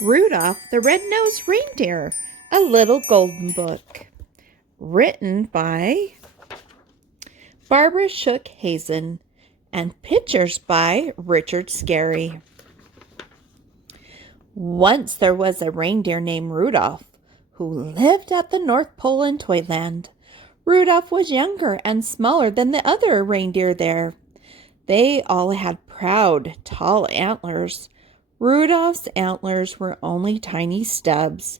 Rudolph the Red-Nosed Reindeer, a little golden book. Written by Barbra Hazen and pictures by Richard Scarry. Once there was a reindeer named Rudolph who lived at the North Pole in Toyland. Rudolph was younger and smaller than the other reindeer there. They all had proud, tall antlers. Rudolph's antlers were only tiny stubs.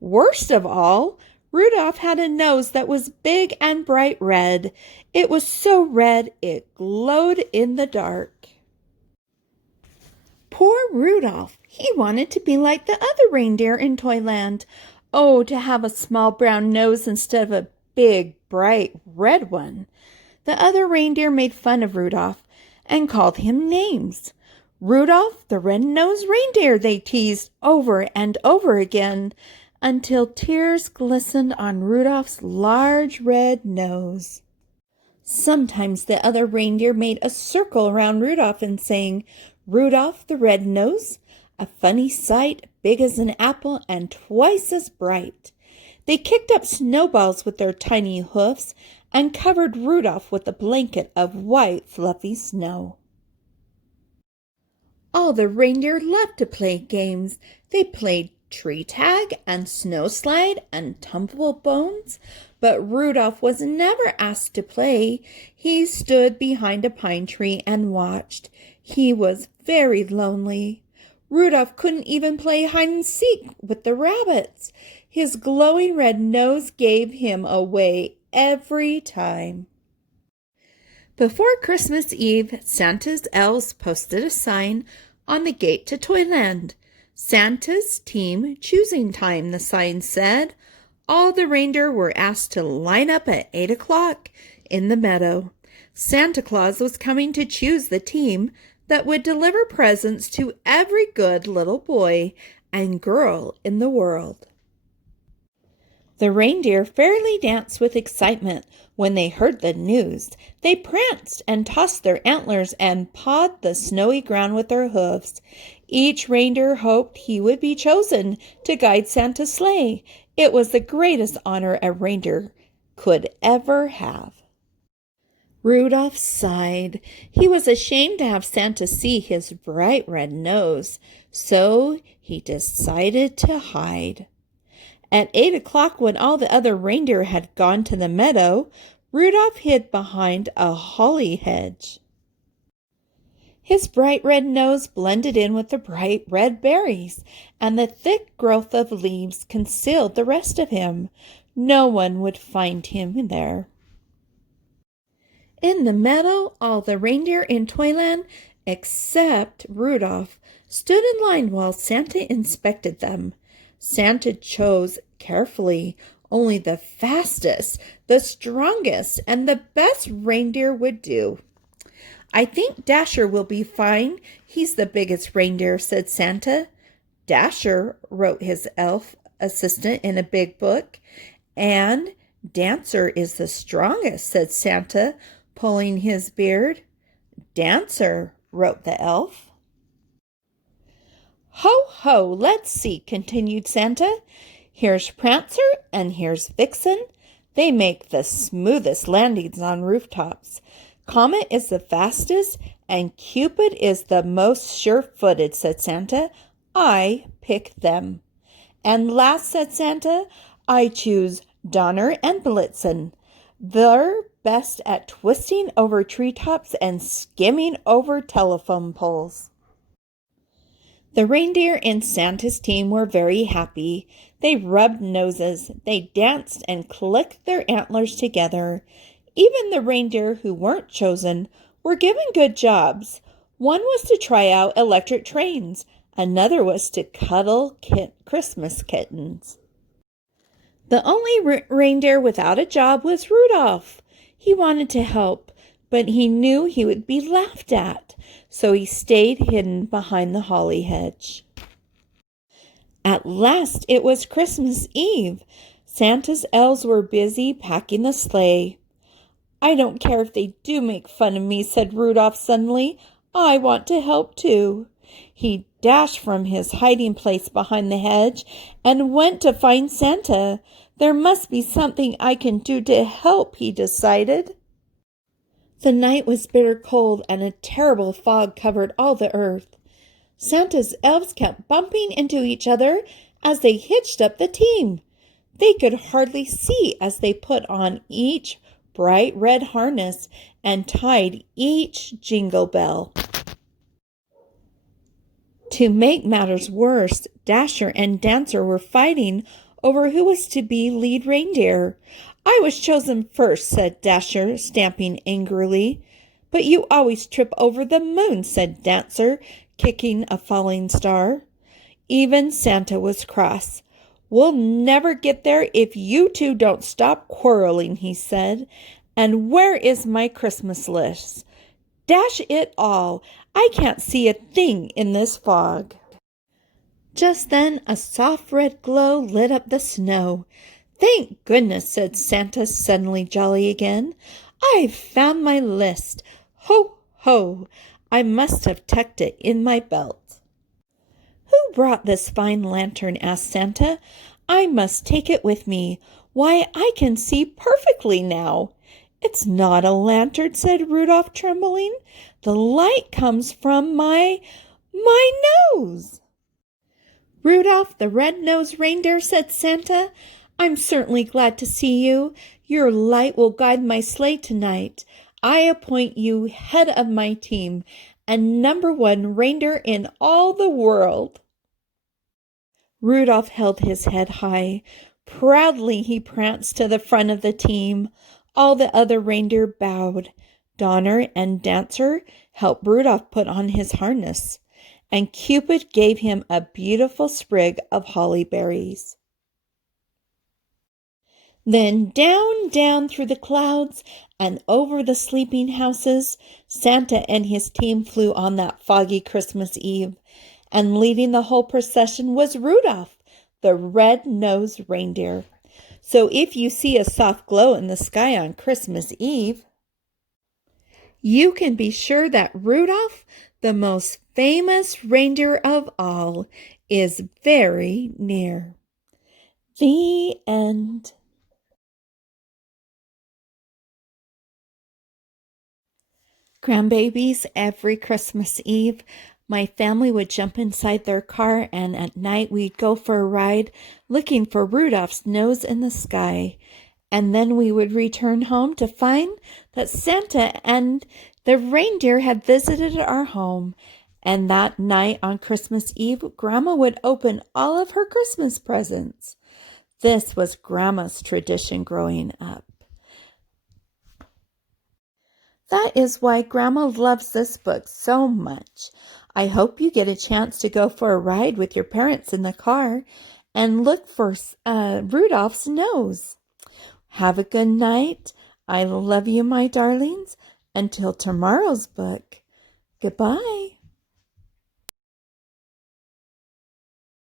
Worst of all, Rudolph had a nose that was big and bright red. It was so red it glowed in the dark. Poor Rudolph! He wanted to be like the other reindeer in Toyland. Oh, to have a small brown nose instead of a big, bright red one. The other reindeer made fun of Rudolph and called him names. Rudolph the Red-Nosed Reindeer, they teased over and over again, until tears glistened on Rudolph's large red nose. Sometimes the other reindeer made a circle around Rudolph and sang, "Rudolph the Red-Nosed, a funny sight, big as an apple and twice as bright." They kicked up snowballs with their tiny hoofs and covered Rudolph with a blanket of white, fluffy snow. All the reindeer loved to play games. They played tree tag and snow slide and tumble bones, but Rudolph was never asked to play. He stood behind a pine tree and watched. He was very lonely. Rudolph couldn't even play hide and seek with the rabbits. His glowing red nose gave him away every time. Before Christmas Eve, Santa's elves posted a sign on the gate to Toyland. "Santa's team choosing time," the sign said. All the reindeer were asked to line up at 8 o'clock in the meadow. Santa Claus was coming to choose the team that would deliver presents to every good little boy and girl in the world. The reindeer fairly danced with excitement when they heard the news. They pranced and tossed their antlers and pawed the snowy ground with their hooves. Each reindeer hoped he would be chosen to guide Santa's sleigh. It was the greatest honor a reindeer could ever have. Rudolph sighed. He was ashamed to have Santa see his bright red nose, so he decided to hide. At 8 o'clock, when all the other reindeer had gone to the meadow, Rudolph hid behind a holly hedge. His bright red nose blended in with the bright red berries, and the thick growth of leaves concealed the rest of him. No one would find him there. In the meadow, all the reindeer in Toyland, except Rudolph, stood in line while Santa inspected them. Santa chose carefully. Only the fastest, the strongest, and the best reindeer would do. "I think Dasher will be fine. He's the biggest reindeer," said Santa. "Dasher," wrote his elf assistant in a big book. "And Dancer is the strongest," said Santa, pulling his beard. "Dancer," wrote the elf. "Ho, ho, let's see," continued Santa. "Here's Prancer and here's Vixen. They make the smoothest landings on rooftops. Comet is the fastest and Cupid is the most sure-footed," said Santa. "I pick them. And last," said Santa, "I choose Donner and Blitzen. They're best at twisting over treetops and skimming over telephone poles." The reindeer in Santa's team were very happy. They rubbed noses, they danced and clicked their antlers together. Even the reindeer who weren't chosen were given good jobs. One was to try out electric trains. Another was to cuddle Christmas kittens. The only reindeer without a job was Rudolph. He wanted to help, but he knew he would be laughed at, so he stayed hidden behind the holly hedge. At last it was Christmas Eve. Santa's elves were busy packing the sleigh. "I don't care if they do make fun of me," said Rudolph suddenly. "I want to help too." He dashed from his hiding place behind the hedge and went to find Santa. There must be something I can do to help, he decided. The night was bitter cold and a terrible fog covered all the earth. Santa's elves kept bumping into each other as they hitched up the team. They could hardly see as they put on each bright red harness and tied each jingle bell. To make matters worse, Dasher and Dancer were fighting over who was to be lead reindeer. I was chosen first, said Dasher, stamping angrily. But you always trip over the moon, said Dancer, kicking a falling star. Even Santa was cross. We'll never get there if you two don't stop quarreling, he said. And where is my Christmas list? Dash it all! I can't see a thing in this fog. Just then a soft red glow lit up the snow. Thank goodness, said Santa, suddenly jolly again. I've found my list. Ho, ho! I must have tucked it in my belt. Who brought this fine lantern? Asked Santa. I must take it with me. Why, I can see perfectly now. It's not a lantern, said Rudolph, trembling. The light comes from my nose. Rudolph the Red-Nosed Reindeer, said Santa. I'm certainly glad to see you. Your light will guide my sleigh tonight. I appoint you head of my team and #1 reindeer in all the world. Rudolph held his head high. Proudly he pranced to the front of the team. All the other reindeer bowed. Donner and Dancer helped Rudolph put on his harness, and Cupid gave him a beautiful sprig of holly berries. Then down, down through the clouds and over the sleeping houses, Santa and his team flew on that foggy Christmas Eve, and leading the whole procession was Rudolph, the red-nosed reindeer. So if you see a soft glow in the sky on Christmas Eve, you can be sure that Rudolph, the most famous reindeer of all, is very near. The end. Grandbabies, every Christmas Eve, my family would jump inside their car, and at night we'd go for a ride looking for Rudolph's nose in the sky. And then we would return home to find that Santa and the reindeer had visited our home. And that night on Christmas Eve, Grandma would open all of her Christmas presents. This was Grandma's tradition growing up. That is why Grandma loves this book so much. I hope you get a chance to go for a ride with your parents in the car and look for Rudolph's nose. Have a good night. I love you, my darlings. Until tomorrow's book. Goodbye.